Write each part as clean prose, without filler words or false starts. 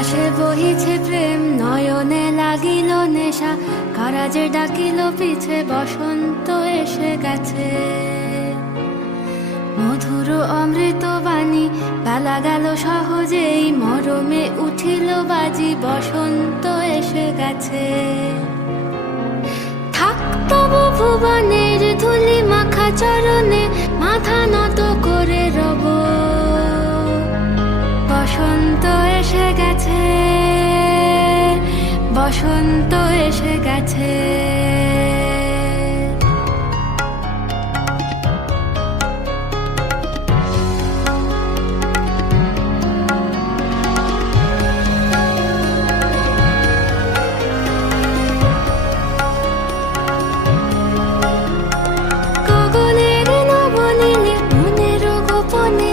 আকাশে বহিছে প্রেম, নয়নে লাগিল নেশা, কারাজে ডাকিল পিছে, বসন্ত এসে গেছে। মধুর অমৃত বাণী, বেলা গেল সহজেই, মরমে উঠিল বাজি, বসন্ত এসে গেছে। থাক তবু ভুবনের ধুলি মাখা চরণে, মাথা নত করে রব, বসন্ত এসে গেছে, বসন্ত এসে গেছে। গগনের নবনীলে মনের গোপনে,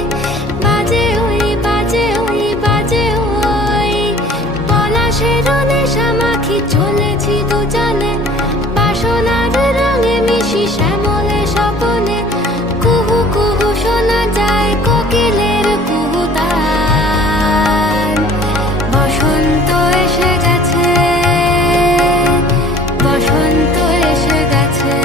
বাজে ওই বাজে ওই বাজে ওই, পলাশের নেশা মাখি চলেছি দুজনে, বাসনার রঙে মিশি শ্যামলে স্বপনে, কুহু কুহু শোনা যায় কোকিলের কুহুতান। বসন্ত এসে গেছে, বসন্ত এসে গেছে।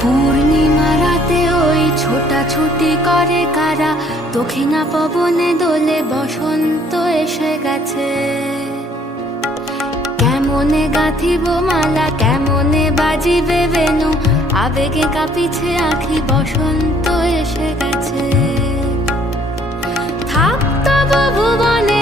পূর্ণিমা রাতে ওই ছোটাছুটি করে কারা, দক্ষিণা পবনে দোলে, বসন্ত এসে গেছে। কেমনে গাঁথিব মালা, কেমনে বাজিবে বেনু, আবেগে কাঁপিছে আঁখি, বসন্ত এসে গেছে। থাক তবু ভুবনে